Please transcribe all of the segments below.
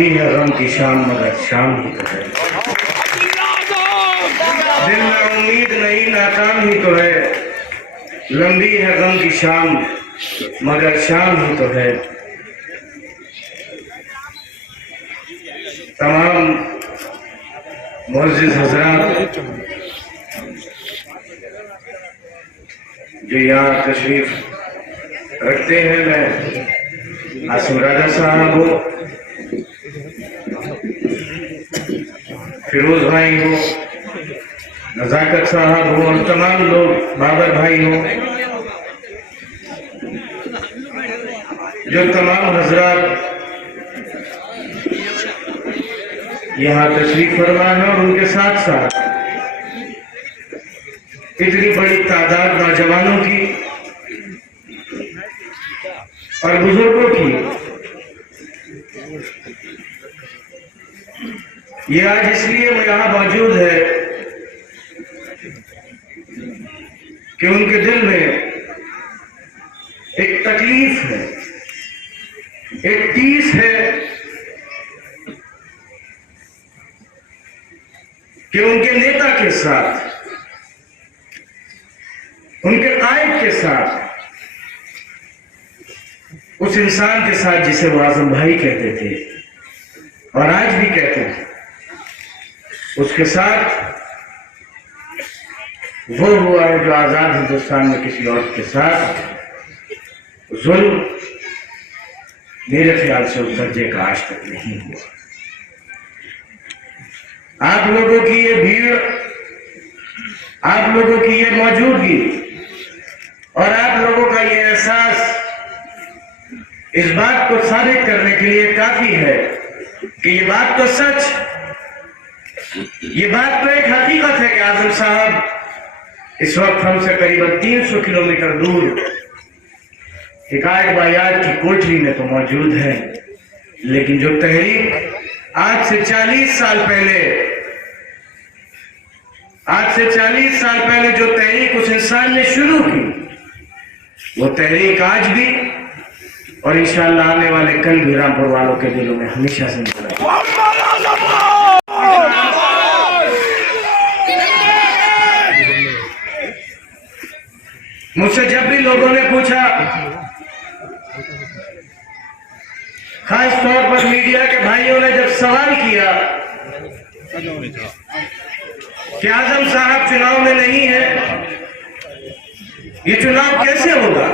लंबी है गम की शाम मगर शाम ही तो है। दिल ना उम्मीद नहीं नाकाम ही तो है। लंबी है गम की शाम मगर शाम ही तो है। तमाम मुअज़्ज़िज़ हज़रात जो यहाँ तशरीफ रखते हैं, मैं आसिम राजा साहब हो, फिरोज भाई हो, नजाकत साहब हो और तमाम लोग, बाबर भाई हो, जो तमाम हजरात यहाँ तशरीफ फरमा है और उनके साथ साथ इतनी बड़ी तादाद नौजवानों की और बुजुर्गों की, ये आज इसलिए यहाँ मौजूद है कि उनके दिल में एक तकलीफ है, एक टीस है कि उनके नेता के साथ, उनके कायद के साथ, उस इंसान के साथ जिसे वो आजम भाई कहते थे और आज भी कहते थे, उसके साथ वो हुआ है जो आजाद हिंदुस्तान में किसी और के साथ जुल्म मेरे ख्याल से उस दर्जे का आज तक नहीं हुआ। आप लोगों की ये भीड़, आप लोगों की ये मौजूदगी और आप लोगों का ये एहसास इस बात को साबित करने के लिए काफी है कि ये बात तो सच, ये बात तो एक हकीकत है कि आजम साहब इस वक्त हमसे करीबन 300 किलोमीटर दूर हिकायत बायात की कोठरी में तो मौजूद है, लेकिन जो तहरीक आज से 40 साल पहले जो तहरीक उस इंसान ने शुरू की, वो तहरीक आज भी और इंशाअल्लाह आने वाले कल भी रामपुर वालों के दिलों में हमेशा से मुझसे जब भी लोगों ने पूछा, खास तौर पर मीडिया के भाइयों ने जब सवाल किया कि आजम साहब चुनाव में नहीं है, ये चुनाव कैसे होगा,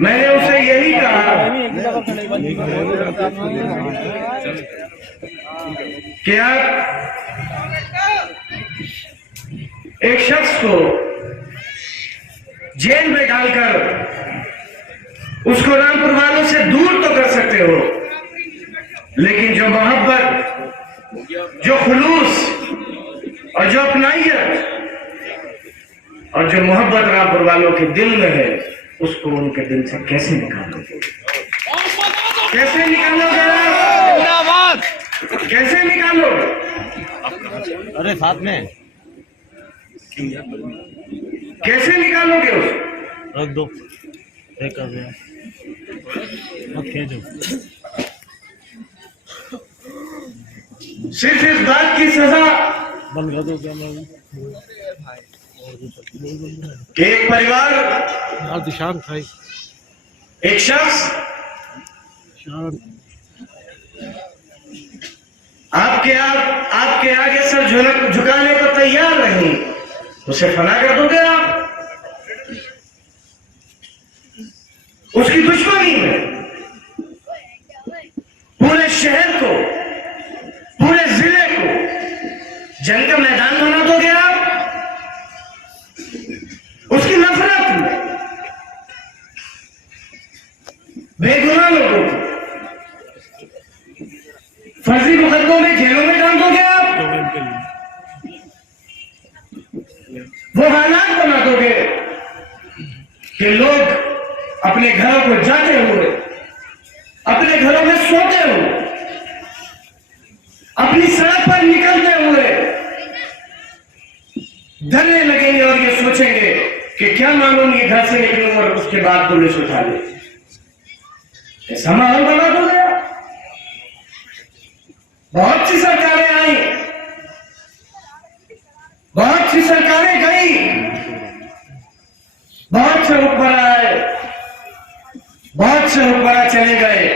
मैंने उसे यही कहा कि आप एक शख्स को जेल में डालकर उसको रामपुर वालों से दूर तो कर सकते हो, लेकिन जो मोहब्बत, जो खुलूस और जो अपनाइयत और जो मोहब्बत रामपुर वालों के दिल में है, उसको उनके दिल से कैसे निकालोगे? कैसे निकालोगे? कैसे निकालोगे? अरे साथ में कैसे निकालोगे उसको? रख दो, एक कर दो, मत खींचो। सिर्फ इस बात की सजा बंद कर दो कैमरा कि एक परिवार, यार दिशान भाई, एक शख्स आपके आगे सर झुकाने को तैयार नहीं, उसे फना कर दोगे आप? उसकी दुश्मनी में पूरे शहर को, पूरे जिले को जंग का मैदान बना दोगे आप? उसकी नफरत में बेगुनाह लोगों को फर्जी मुकदमों में जेलों में डाल दोगे आप? वो हालात बना दोगे कि लोग अपने घरों को जाते हुए, अपने घरों में सोते हुए, अपनी सड़क पर निकलते हुए डरने लगेंगे और ये सोचेंगे कि क्या मालूम ये घर से निकलूं और उसके बाद पुलिस उठा ले। ऐसा माहौल बना दो गया। बहुत सी सरकारें आई, बहुत सी सरकारें गई, बहुत से ऊपर आए, बहुत से ऊपर चले गए,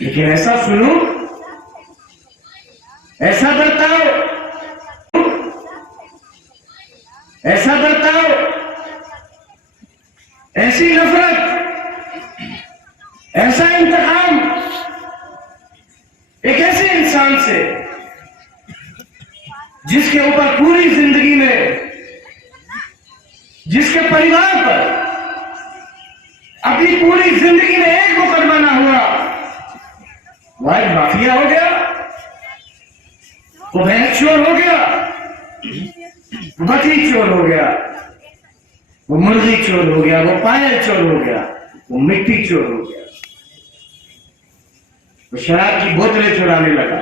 लेकिन ऐसा सुलूक, ऐसा बर्ताव, ऐसा बर्ताव, ऐसी नफरत, ऐसा इंतकाम एक ऐसे इंसान से जिसके ऊपर पूरी जिंदगी में, जिसके परिवार पर अपनी पूरी जिंदगी में एक मुकदमा ना हुआ, वो आज माफिया हो गया, वो भैंस चोर हो गया, वो बकरी चोर हो गया, वो मुर्गी चोर हो गया, वो पायल चोर हो गया, वो मिट्टी चोर हो गया, वो शराब की बोतलें चुराने लगा।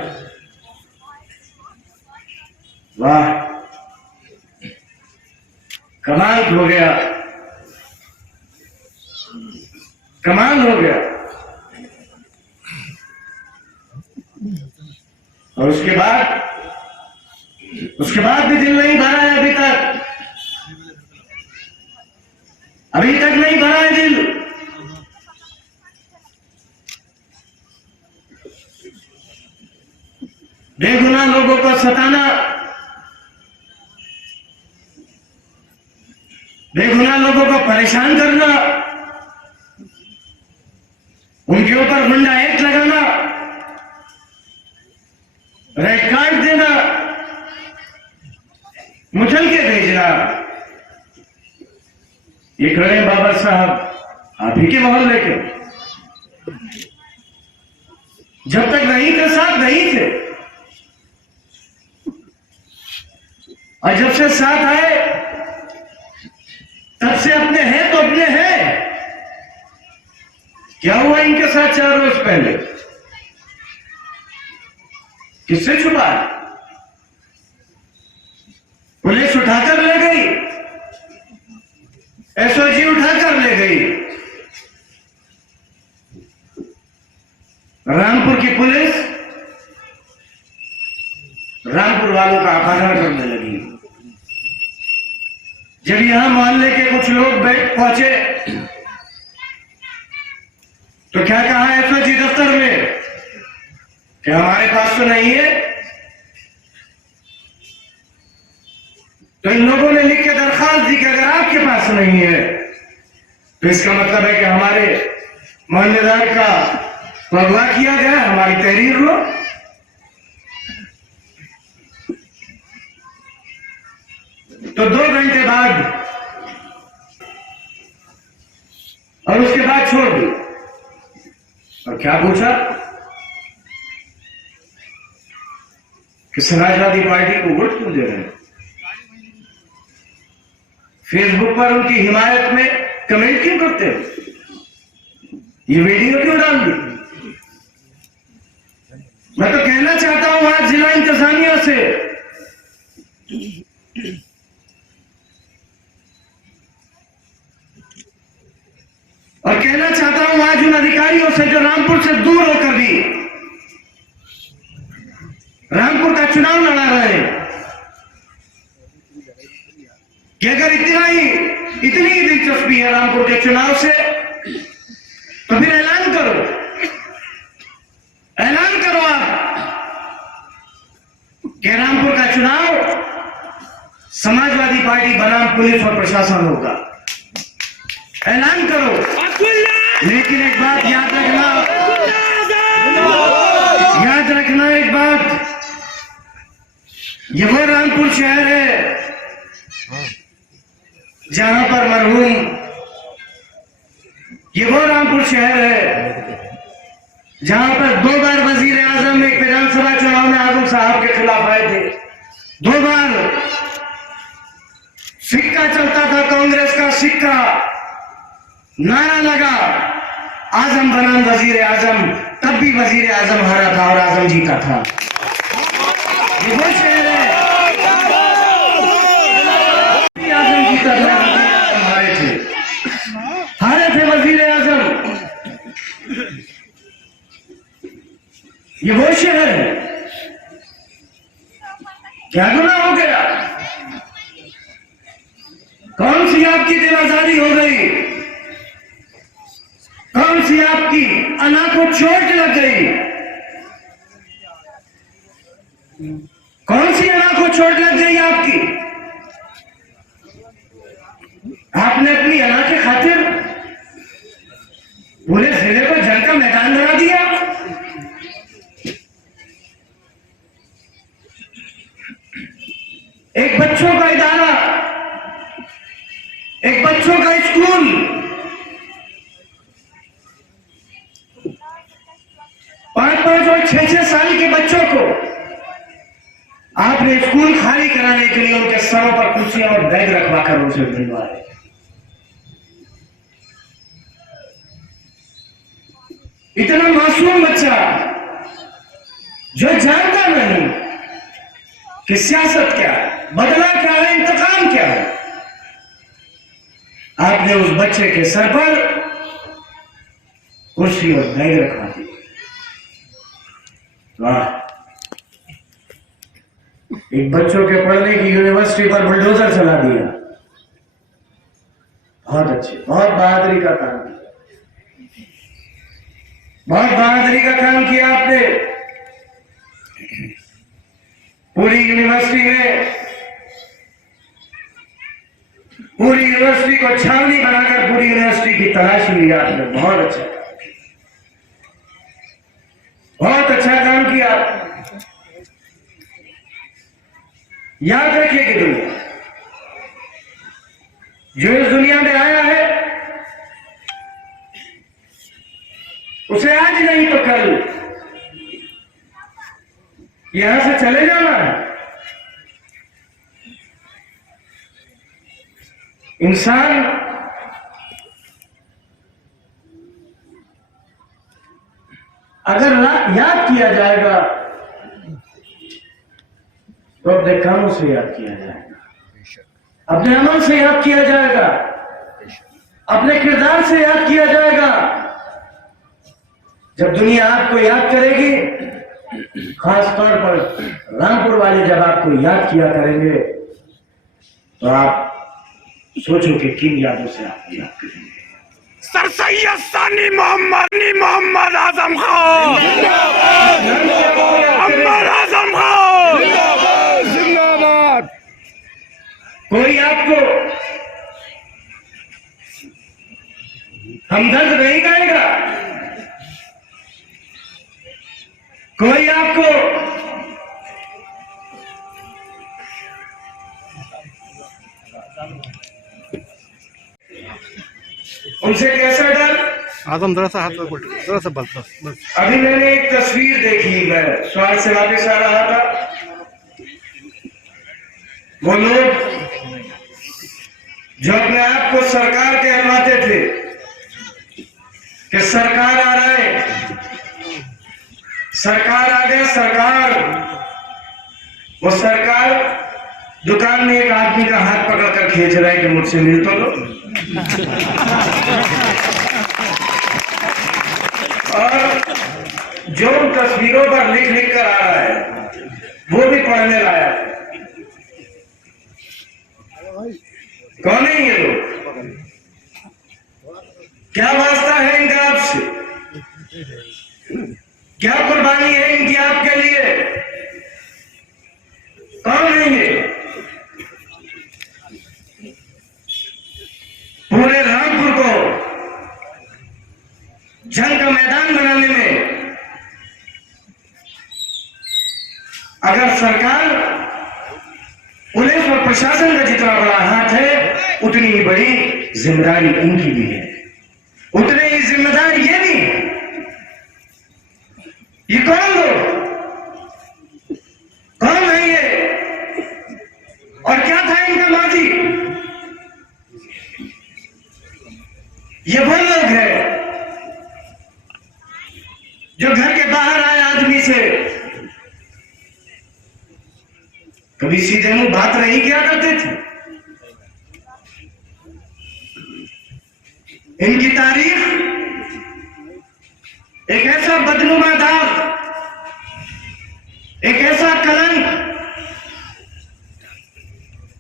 वाह, कमाल हो गया, कमाल हो गया। और उसके बाद भी दिल नहीं भरा है, अभी तक नहीं भरा है दिल। बेगुनाह लोगों को सताना, बेगुनाह लोगों को परेशान करना, उनके ऊपर गुंडा एक्ट लगाना, रेड कार्ड देना, मुचल के भेजना, ये खड़े बाबर साहब आप ही के मोहल्ले के, जब तक नहीं थे साथ नहीं थे, और जब से साथ आए तब से अपने हैं तो अपने हैं। क्या हुआ इनके साथ 4 रोज पहले? किससे छुपा? पुलिस उठाकर ले गई, एसओजी उठाकर ले गई, रामपुर की पुलिस रामपुर वालों का अपहरण करने लगी। जब यहां मोहल्ले के कुछ लोग पहुंचे तो क्या कहा एसओजी दफ्तर में कि हमारे पास तो नहीं है। तो इन लोगों ने लिख के दरखास्त दी कि अगर आपके पास नहीं है तो इसका मतलब है कि हमारे मोहल्लेदार का अगवा किया गया, हमारी तहरीर लो। तो 2 घंटे बाद और उसके बाद छोड़ दी। और क्या पूछा कि समाजवादी पार्टी को वोट क्यों दे रहे हैं? फेसबुक पर उनकी हिमायत में कमेंट क्यों करते हो? ये वीडियो क्यों डाल दी? मैं तो कहना चाहता हूं आज जिला इंतजामिया से, और कहना चाहता हूं आज उन अधिकारियों से जो रामपुर से दूर होकर भी रामपुर का चुनाव लड़ा रहे हैं, कि अगर इतनी ही दिलचस्पी है रामपुर के चुनाव से तो फिर ऐलान करो आप कि रामपुर का चुनाव समाजवादी पार्टी बनाम पुलिस और प्रशासन होगा। ऐलान करो। लेकिन एक बात याद रखना एक बात, ये वो रामपुर शहर है जहां पर मरहूम, ये वो रामपुर शहर है जहां पर 2 बार वजीर आजम एक विधानसभा चुनाव में आजम साहब के खिलाफ आए थे। 2 बार सिक्का चलता था, कांग्रेस का सिक्का, नारा लगा आजम बनाम वजीर आजम, तब भी वजीर आजम हारा था और आजम जीता था। ये वो शहर है, आजम जीता था, हारे थे वजीर आजम। ये वो शहर है, क्या गुनाह हो गया? कौन सी आपकी दिल आजारी हो गई? कौन सी आपकी अना को चोट लग गई? कौन सी अना को चोट लग गई आपकी? आपने अपनी अना के खातिर पूरे जिले को जंग का मैदान बना दिया। एक बच्चों का इदारा, एक बच्चों का स्कूल, 5-5 और 6-6 साल के बच्चों को आपने स्कूल खाली कराने के लिए उनके सरों पर कुर्सियां और बैग रखवाकर उनसे भिजवाए। इतना मासूम बच्चा जो जानता नहीं कि सियासत क्या है, बदला क्या है, इंतकाम क्या है, आपने उस बच्चे के सर पर कुर्सी और बैग रखवा दी। वाह! एक बच्चों के पढ़ने की यूनिवर्सिटी पर बुलडोजर चला दिया। बहुत अच्छे, बहुत बहादुरी का काम किया, बहुत बहादुरी का काम किया आपने। पूरी यूनिवर्सिटी को छावनी बनाकर पूरी यूनिवर्सिटी की तलाशी ली आपने। बहुत अच्छा काम किया, बहुत अच्छा काम किया। याद रखिए कि दुनिया जो इस दुनिया में आया है उसे आज नहीं तो कल यहां से चले जाना है। इंसान अगर याद किया जाएगा तो अपने कामों से याद किया जाएगा, अपने अमल से याद किया जाएगा, अपने किरदार से याद किया जाएगा। जब दुनिया आपको याद करेगी, खास तौर पर रामपुर वाले जब आपको याद किया करेंगे तो आप सोचो कि किन यादों से आपको याद करेंगे। सर सैयद सानी मोहम्मद आजम खान, अमर आजम खान जिंदाबाद। कोई आपको हमदर्द नहीं करेगा, कोई आपको उनसे कैसा डर? आजम जरा सा हाथ में पलटो, जरा सा बस बस बस। अभी मैंने एक तस्वीर देखी, मैं स्वाद से वापस आ रहा था। वो लोग जो अपने आप को सरकार कहलाते थे कि सरकार आ रहे, सरकार आ गए, सरकार। वो सरकार दुकान में एक आदमी का हाथ पकड़कर खींच रहा है कि मुझसे मिल तो लो। और जो उन तस्वीरों पर लिख लिख कर आ रहा है वो भी पढ़ने लाया है। कौन है ये लोग? क्या वास्ता है इनका आपसे? क्या कुर्बानी है इनकी आपके लिए? कौन है ये? पूरे रामपुर को जंग का मैदान बनाने में अगर सरकार, पुलिस और प्रशासन का जितना बड़ा हाथ है उतनी ही बड़ी जिम्मेदारी इनकी भी है, उतनी ही जिम्मेदार ये भी है। ये कौन लोग, कौन है ये और क्या था इनका माजी? ये वो लोग हैं जो घर के बाहर आए आदमी से कभी सीधे मुंह बात नहीं किया करते थे। इनकी तारीख एक ऐसा बदनुमा दाग एक ऐसा कलंक,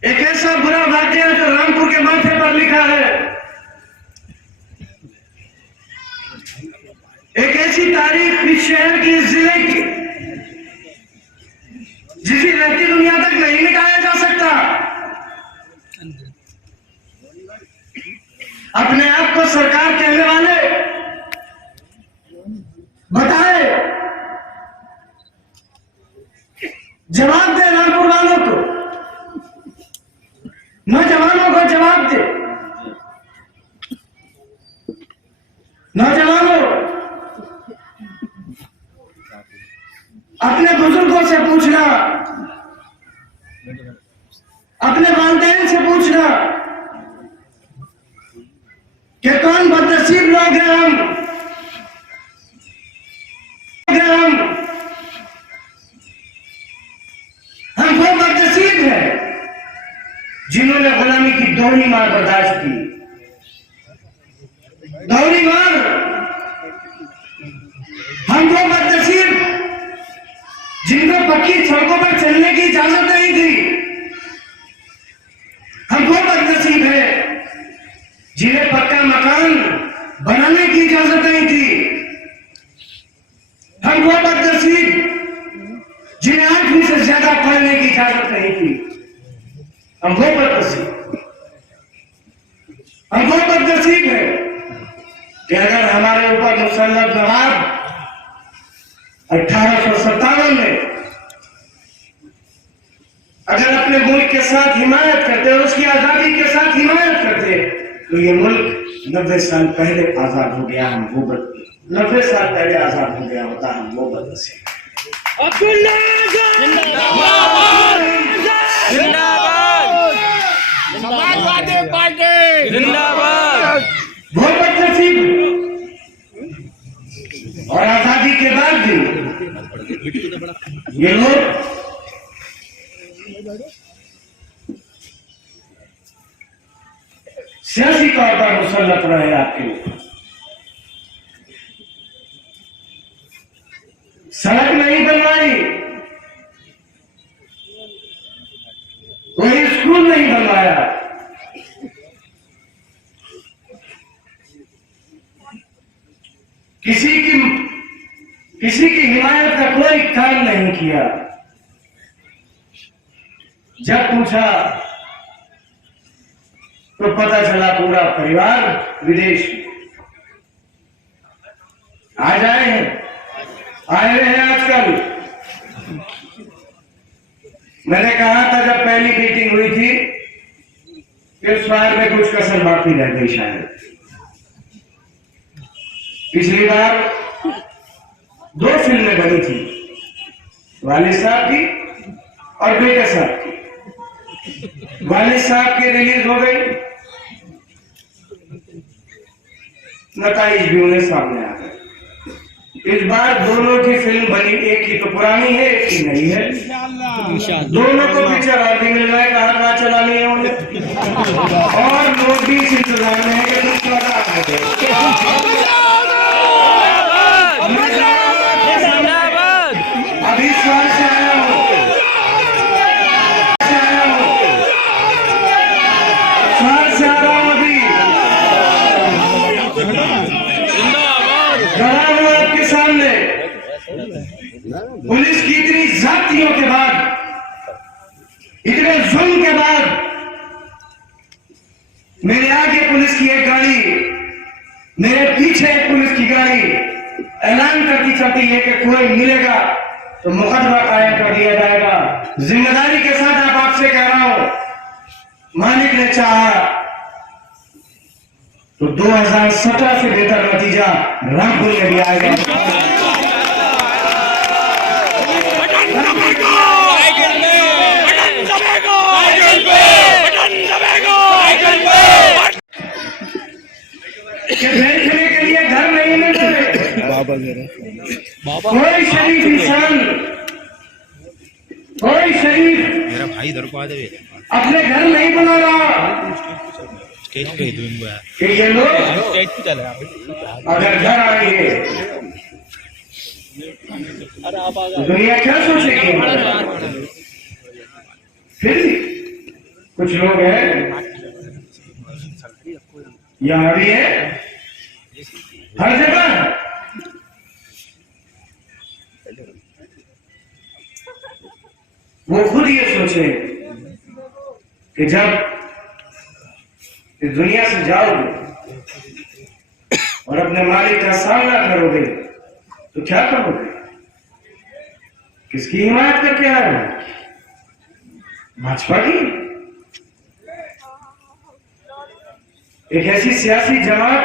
एक ऐसा बुरा वाकया जो रामपुर के माथे पर लिखा है, एक ऐसी तारीख इस शहर की, इस जिले की, जिसे रहती दुनिया तक नहीं मिटाया जा सकता। अपने आप को सरकार कहने वाले बताए, जवाब दे रामपुर वालों को, नौजवानों को जवाब दे। नौजवानों, अपने बुजुर्गों से पूछना, अपने वालिदैन से पूछना कि कौन बदनसीब लोग हैं हम वो बदनसीब हैं जिन्होंने गुलामी की दोहरी मार बर्दाश्त की। दोहरी मार। हम वो बदनसीब जिनको पक्की सड़कों पर चलने की इजाजत नहीं थी। हम वो बदनसीब है जिन्हें पक्का मकान बनाने की इजाजत नहीं थी। हम वो बदनसीब जिन्हें 8वीं से ज्यादा पढ़ने की इजाजत नहीं थी। हम वो बदनसीब है कि अगर हमारे ऊपर मुसल्लत नवाब 1857 में अगर अपने मुल्क के साथ हिमायत करते और उसकी आजादी के साथ हिमायत करते तो ये मुल्क 90 साल पहले आजाद हो गया। हम वो 90 साल पहले आजाद हो गया होता, हम वो बदनसीब। समाजवादी पार्टी जिंदाबाद। वो बदनसीब और आजादी के बाद भी ये लोग सियासी तौर पर मुसल्लत रहे आपके ऊपर। सड़क नहीं बनवाई, कोई स्कूल नहीं बनवाया, किसी की हिमायत का कोई काम नहीं किया। जब पूछा तो पता चला पूरा परिवार विदेश आ जाए आए हुए हैं आजकल। मैंने कहा था जब पहली मीटिंग हुई थी कि इस बार में कुछ कसर बाकी रह गई शायद। पिछली बार 2 फिल्में बनी थी, वालिद साहब की और बेटे साहब की। वालिद साहब की रिलीज हो गई, नताइज भी उन्हें सामने आ गए। इस बार दोनों की फिल्म बनी, एक की तो पुरानी है, एक की नई है। दोनों को पिक्चर और भी मिल रहा है, कहाँ चलानी है उन्हें। और लोग भी इस इंतजार में है कि अभी सवाल से आया हूँ, सवाल से आ रहा हूँ। अभी खड़ा हूँ आपके सामने। पुलिस की इतनी जातियों के बाद, इतने जुल्म के बाद, मेरे आगे पुलिस की एक गाड़ी, मेरे पीछे एक पुलिस की गाड़ी ऐलान करती चलती है कि कोई मिलेगा तो मुकदमा कायम कर दिया जाएगा। जिम्मेदारी के साथ आपसे कह रहा हूं, मालिक ने चाहा तो 2017 से बेहतर नतीजा रामपुर में भी आएगा। बैठने के लिए घर नहीं मिल रहे। कोई शरीफ इंसान, कोई शरीफ मेरा भाई इधर को आ जाए, अपने घर नहीं बना रहा स्टेज पे दूंगा कि ये लोग स्टेज पे चले अगर घर आएंगे तो दुनिया क्या सोचेगी? फिर भी कुछ लोग हैं, यहाँ भी है, हर जगह। वो खुद ये सोचे कि जब इस दुनिया से जाओगे और अपने मालिक का सामना करोगे तो क्या करोगे? किसकी हिमायत करके आए हो? भाजपा की? एक ऐसी सियासी जमात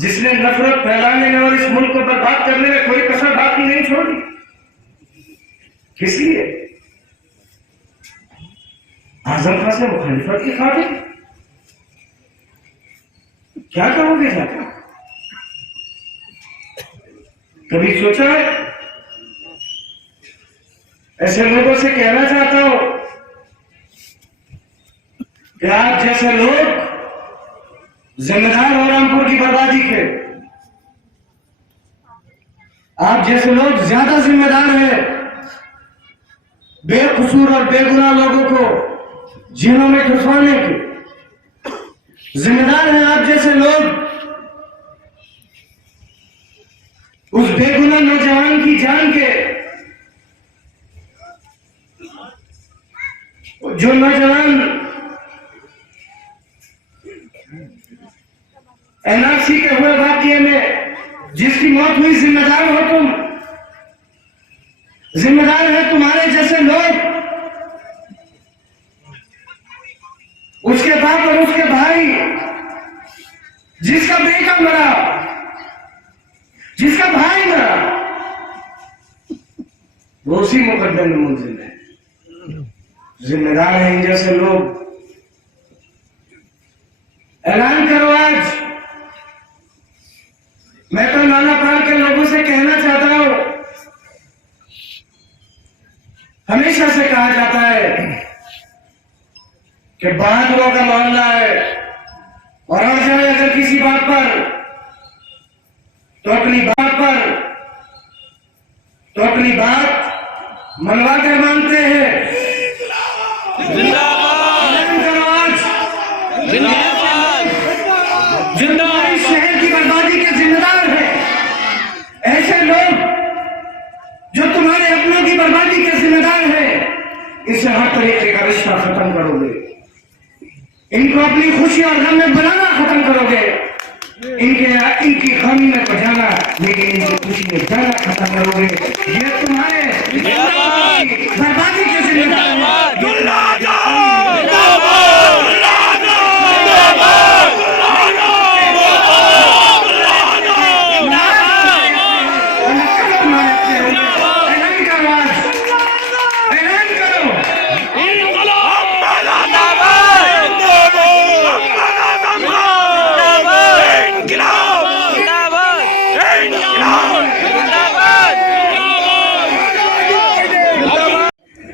जिसने नफरत फैलाने में और इस मुल्क को बर्बाद करने में कोई कसर बाकी नहीं छोड़ी। किस लिए? आजम खां से मुखालिफत की खातिर। क्या करोगे जाकर? कभी सोचा है? ऐसे लोगों से कहना चाहता हूं कि आप जैसे लोग जिम्मेदार हो रामपुर की बर्बादी के। आप जैसे लोग ज्यादा जिम्मेदार हैं बेकसूर और बेगुनाह लोगों को जेलों में घुसवाने के। जिम्मेदार हैं आप जैसे लोग उस बेगुनाह नौजवान की जान के, जो नौजवान एनआरसी के हुए वाकये में जिसकी मौत हुई, जिम्मेदार हो तुम। जिम्मेदार है तुम्हारे जैसे लोग, उसके बाप और उसके भाई, जिसका बेटा मरा, जिसका भाई मरा, वो उसी मुकद्दर में मुलजिम है। जिम्मेदार है इन जैसे लोग। ऐलान करो आज। मैं तो नाना पार के लोगों से कहना चाहता हूं, हमेशा से कहा जाता है कि बहादुरों का मामला है और आ जाए अगर किसी बात पर तो अपनी बात मनवा कर मानते हैं। जिंदाबाद। इस शहर की बर्बादी के जिम्मेदार है ऐसे लोग जो तुम्हारे अपनों की बर्बादी के जिम्मेदार है। इससे हर तरीके का रिश्ता खत्म करोगे, इनको अपनी खुशी और गम में बनाना खत्म करोगे, इनकी खामी में बजाना, लेकिन इनकी खुशी में जाना खत्म करोगे। ये तुम्हारे बर्बादी के जिम्मेदार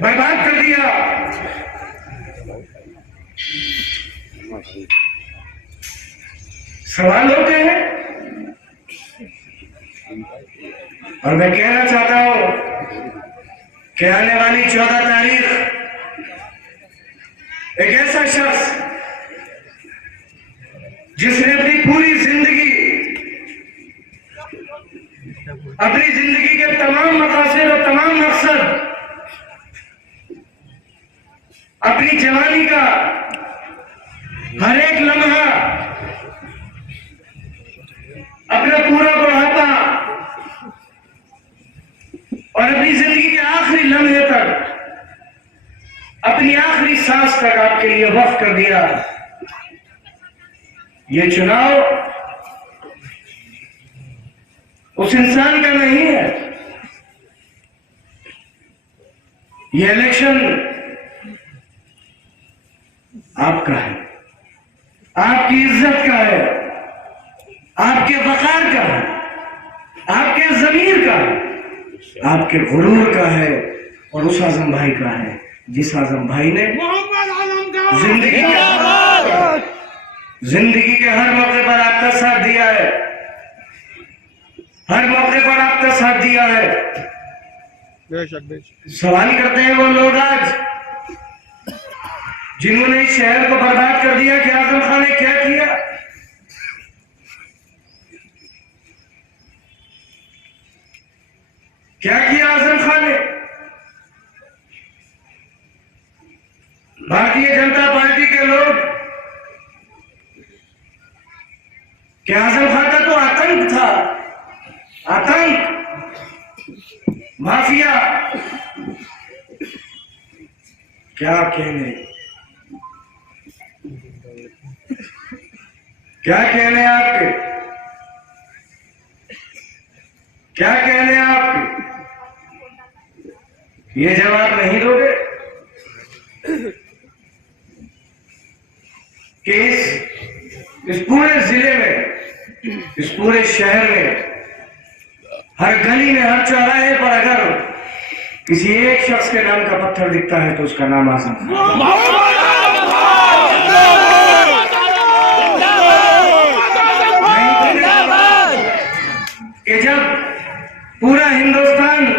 बर्बाद कर दिया। सवाल होते हैं और मैं कहना चाहता हूं कि आने वाली 14 तारीख एक ऐसा शख्स जिसने अपनी पूरी जिंदगी, अपनी जिंदगी के तमाम मकासद और तमाम मकसद, अपनी जवानी का हर एक लम्हा, अपना पूरा बुढ़ापा और अपनी जिंदगी के आखिरी लम्हे तक, अपनी आखिरी सांस तक आपके लिए वक्फ कर दिया। ये चुनाव उस इंसान का नहीं है, ये इलेक्शन आपका है, आपकी इज्जत का है, आपके वकार का है, आपके ज़मीर का है, आपके गुरूर का है और उस आजम भाई का है जिस आजम भाई ने जिंदगी के हर मौके पर आपका साथ दिया है। हर मौके पर आपका साथ दिया है। सवाल करते हैं वो लोग आज जिन्होंने इस शहर को बर्बाद कर दिया कि आजम खान ने क्या किया। क्या किया आजम खान ने? भारतीय जनता पार्टी के लोग, क्या आजम खान का तो आतंक था, आतंक, माफिया, क्या कहने, क्या कहने आपके, क्या कहने आपके? ये जवाब नहीं दोगे कि इस पूरे जिले में, इस पूरे शहर में, हर गली में, हर चौराहे पर अगर किसी एक शख्स के नाम का पत्थर दिखता है तो उसका नाम आजम कि जब पूरा हिंदुस्तान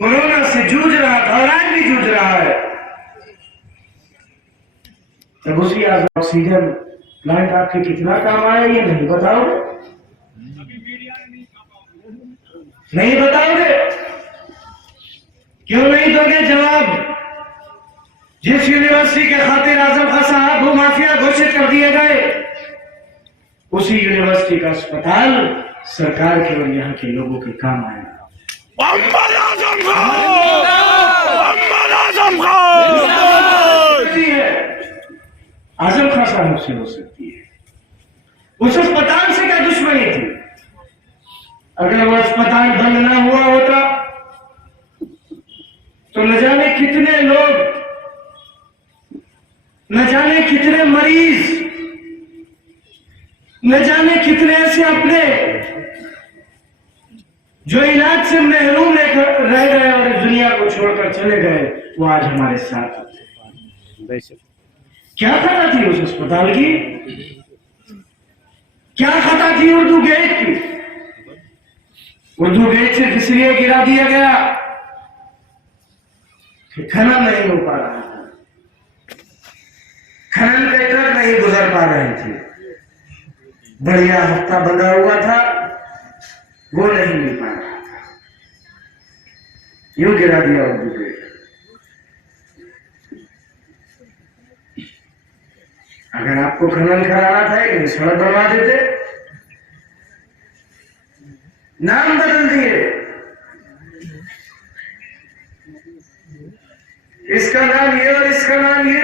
कोरोना से जूझ रहा था और आज भी जूझ रहा है, तब उसी ऑक्सीजन प्लांट आपके कितना काम आया ये नहीं बताओगे? नहीं बताओगे? क्यों नहीं दोगे जवाब? जिस यूनिवर्सिटी के खातिर आजम खान साहब भूमाफिया घोषित कर दिए गए, उसी यूनिवर्सिटी का अस्पताल सरकार के और यहाँ के लोगों के काम आएगा। आजम खान साहब से हो सकती है। उस अस्पताल से क्या दुश्मनी थी? अगर वो अस्पताल बंद ना हुआ होता तो न जाने कितने लोग, न जाने कितने मरीज, न जाने कितने ऐसे अपने जो इलाज से महरूम रह गए और इस दुनिया को छोड़कर चले गए, वो आज हमारे साथ आते। क्या खता थी उस अस्पताल की? क्या खता थी उर्दू गेट की? उर्दू गेट से इसलिए गिरा दिया गया कि खनन नहीं हो पा रहा था, खनन के ट्रक नहीं गुजर पा रहे थे, बढ़िया हफ्ता बंधा हुआ था वो नहीं मिल पा रहा था, यूं गिरा दिया उर्दू गेट। अगर आपको खनन कराना था एक सड़क बनवा देते, नाम बदल दिए, इसका नाम ये और इसका नाम ये।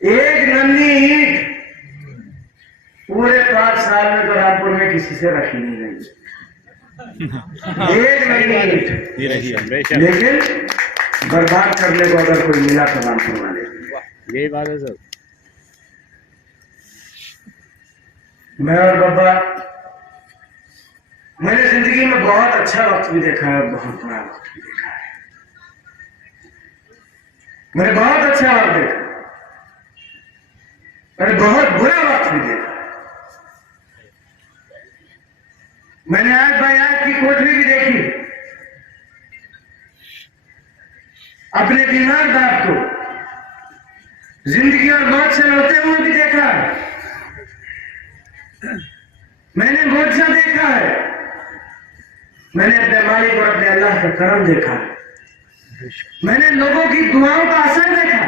एक नन्ही ईंट पूरे 5 साल में तो रामपुर में किसी से रखी नहीं गई, एक नन्ही ईंट, लेकिन बर्बाद करने को अगर कोई मिला तो रामपुर वाले। यही बात है सर। मैं और बाबा, मैंने जिंदगी में बहुत अच्छा वक्त भी देखा है, बहुत बुरा वक्त भी देखा है। मैंने बहुत अच्छा वक्त देखा, मैंने बहुत बुरा वक्त भी देखा। मैंने आज बायात की कोठरी भी देखी, अपने बीमार बाप को जिंदगी और मौत से लड़ते हुए भी देखा। मैंने मोर्चा देखा है, मैंने अपने मालिक और अपने अल्लाह का करम देखा है, मैंने लोगों की दुआओं का असर देखा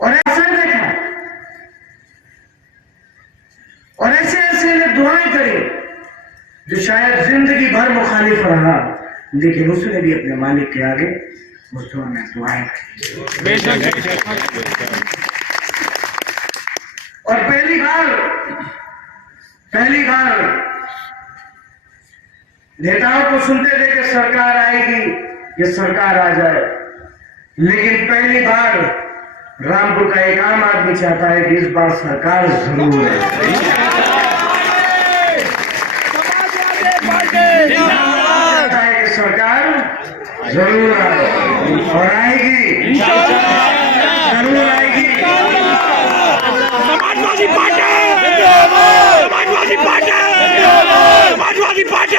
और असर देखा, और ऐसे ऐसे ने दुआएं करी जो शायद जिंदगी भर मुखालिफ रहा, लेकिन उसने भी अपने मालिक के आगे उस दुआ में दुआएं करी। और पहली बार नेताओं को सुनते थे कि सरकार आएगी, ये सरकार आ जाए, लेकिन पहली बार रामपुर का एक आम आदमी चाहता है कि इस बार सरकार जरूर है। चाहता है कि सरकार जरूर आए और आएगी, जरूर आएगी। समाजवादी पार्टी जिंदाबाद, समाजवादी पार्टी जिंदाबाद, समाजवादी पार्टी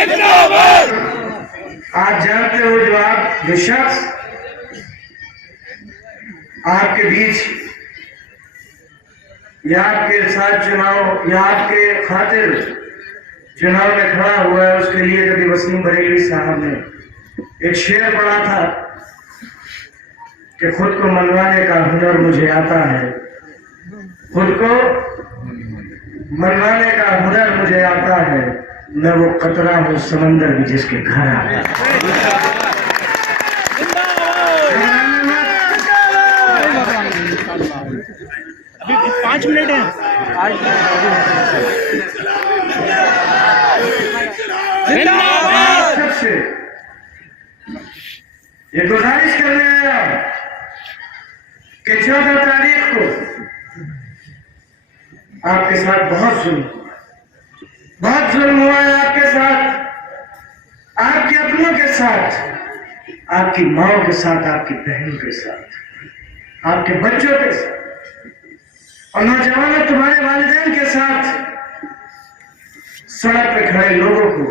जिंदाबाद, आज जानते हो जो आप जो शख्स आपके बीच या आपके साथ चुनाव या आपके खातिर चुनाव में खड़ा हुआ है, उसके लिए कभी वसीम बरेलवी साहब ने एक शेर पढ़ा था कि खुद को मनवाने का हुनर मुझे आता है, खुद को मनवाने का हुनर मुझे आता है, मैं वो कतरा हूँ समंदर भी जिसके घर आता है। अभी 5 मिनट है। सबसे ये गुजारिश करने आया कि 14 तारीख को आपके साथ बहुत जुल्म हुआ है, आपके साथ, आपके अपनों के साथ, आपकी माओ के साथ, आपकी बहनों के साथ, आपके बच्चों के साथ और नौजवानों तुम्हारे वालिदैन के साथ सड़क पे खड़े लोगों को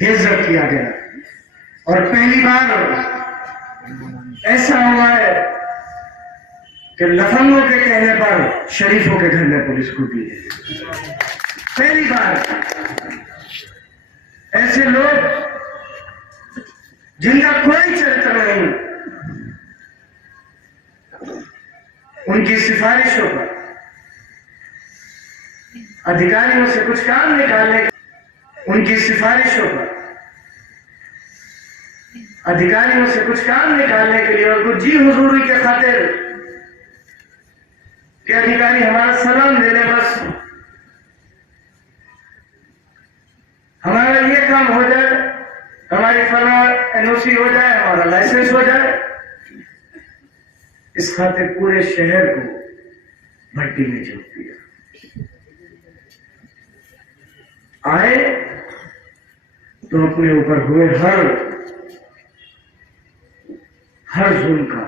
बेइज्जत किया गया। और पहली बार ऐसा हुआ है कि लफंगों के कहने पर शरीफों के घर में पुलिस कूदी है। पहली बार ऐसे लोग जिनका कोई चरित्र नहीं, उनकी सिफारिशों पर अधिकारियों से कुछ काम निकालने, उनकी सिफारिशों पर अधिकारियों से कुछ काम निकालने के लिए और कुछ जी हुजूरी के खातिर कि अधिकारी हमारा सलाम दे ले, बस हमारा ये काम हो जाए, हमारी फला एनओसी हो जाए, हमारा लाइसेंस हो जाए, इस खातिर पूरे शहर को भट्टी में झोंक दिया। आए तो अपने ऊपर हुए हर जुल्म का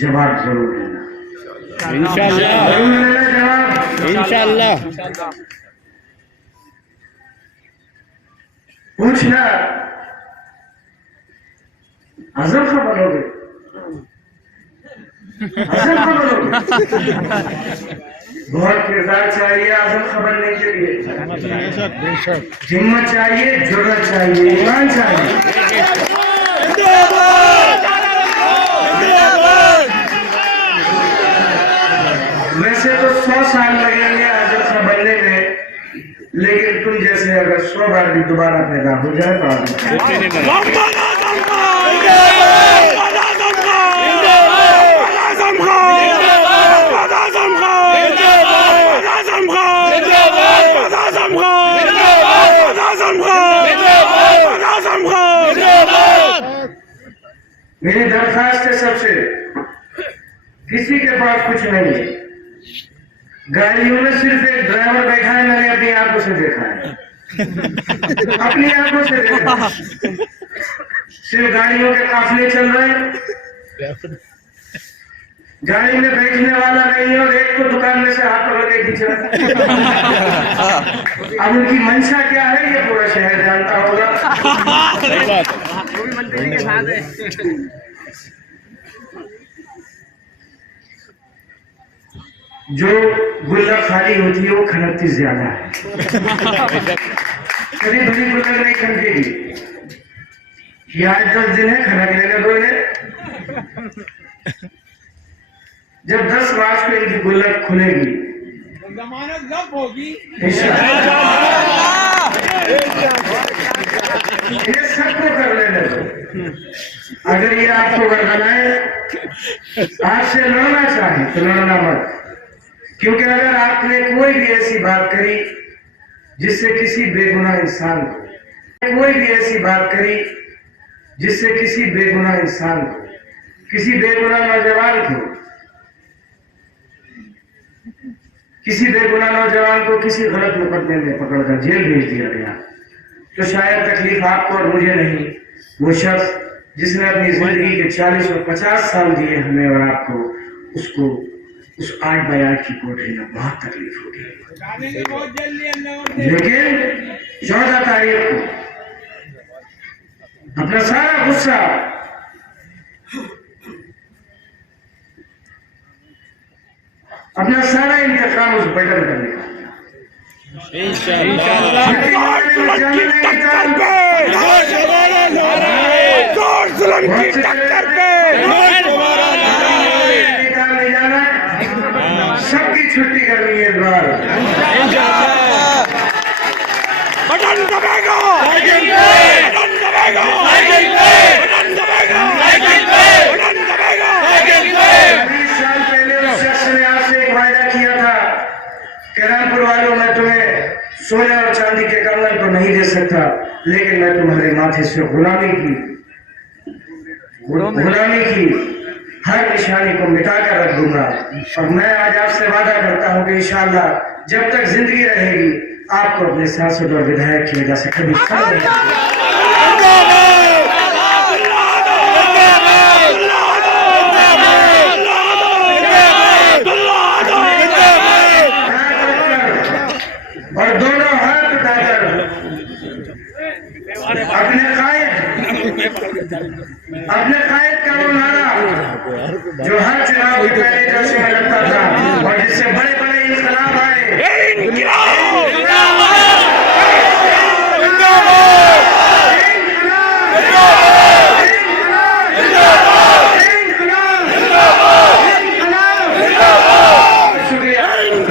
जवाब जरूर देना, इंशाअल्लाह, जरूर देना जवाब। इंशाअल्लाह। पूछना आजम खां बनोगे, आजम खां बनोगे, बहुत किरदार चाहिए आजम खां बनने के लिए, हिम्मत चाहिए, जुर्रत चाहिए, ईमान चाहिए। वैसे तो 100 साल लगेंगे आजम खां बनने में, लेकिन तुम जैसे अगर 100 बार भी दोबारा पैदा हो जाए तो मेरी दरखास्त है सबसे, किसी के पास कुछ नहीं है, गाड़ियों में सिर्फ एक ड्राइवर बैठा है, मैंने अपनी आंखों से देखा है, अपनी आंखों से देखा है। सिर्फ गाड़ियों के काफिले चल रहे हैं, गाड़ी में बैठने वाला नहीं है और एक को दुकान में से हाथ पकड़ के खींच रहा है। अब उनकी मंशा क्या है ये पूरा शहर जानता होगा। मंत्री के साथ है। जो गुल्लक खाली होती है वो खनकती ज्यादा है, कभी बड़ी गुल्लक नहीं खनकेगी। ये आज 10 दिन है, खनक लेने दो इन्हें। जब 10 मार्च को इनकी गुल्लक खुलेगी, जमानत जब्त होगी, ये सबको कर लेने दो। अगर ये आपको बनाए आपसे लड़ना चाहे तो लड़ना मत, क्योंकि अगर आपने कोई भी ऐसी बात करी जिससे किसी बेगुनाह इंसान को, कोई भी ऐसी बात करी जिससे किसी बेगुनाह इंसान को, किसी बेगुनाह नौजवान को किसी बेगुनाह नौजवान को किसी गलत मुकदमे में पकड़कर जेल भेज दिया गया, तो शायद तकलीफ आपको और मुझे नहीं, वो शख्स जिसने अपनी जिंदगी के 40 और 50 साल दिए हमें और आपको, उसको उस 8x8 की कोठरी में बहुत तकलीफ होगी। जानेंगे बहुत जल्दी अंदर। लेकिन 14 तारीख को अपना सारा गुस्सा, अपना सारा इंतकाम उस बटन पर निकाल निकालने जाना है। सबकी छुट्टी करनी है इस बार। बटन दबाएगा, बटन दबाएगा, बटन दबाएगा, बटन दबाएगा। 20 साल पहले उस शख्स ने आपसे एक वायदा किया था कि रामपुर वालों, मैं तुम्हें सोने और चांदी के कंगन तो नहीं दे सकता, लेकिन मैं तुम्हारे माथे से गुलामी की हर निशानी को मिटा कर रख दूंगा। और मैं आज आपसे वादा करता हूं कि इंशाअल्लाह जब तक जिंदगी रहेगी आपको अपने सांसद और विधायक की वजह से कभी और दोनों हाथ उठाकर अपने कायद का वो नारा जो हर चुनाव के पहले जलसे में लगता था और जिससे बड़े